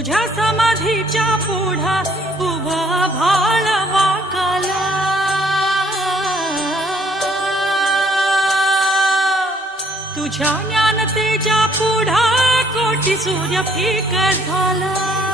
तुझ्या समाधीच्या पुढा उभा भाळ वाकाला, तुझ्या ज्ञानतेच्या पुढा कोटी सूर्य फिकर झाला।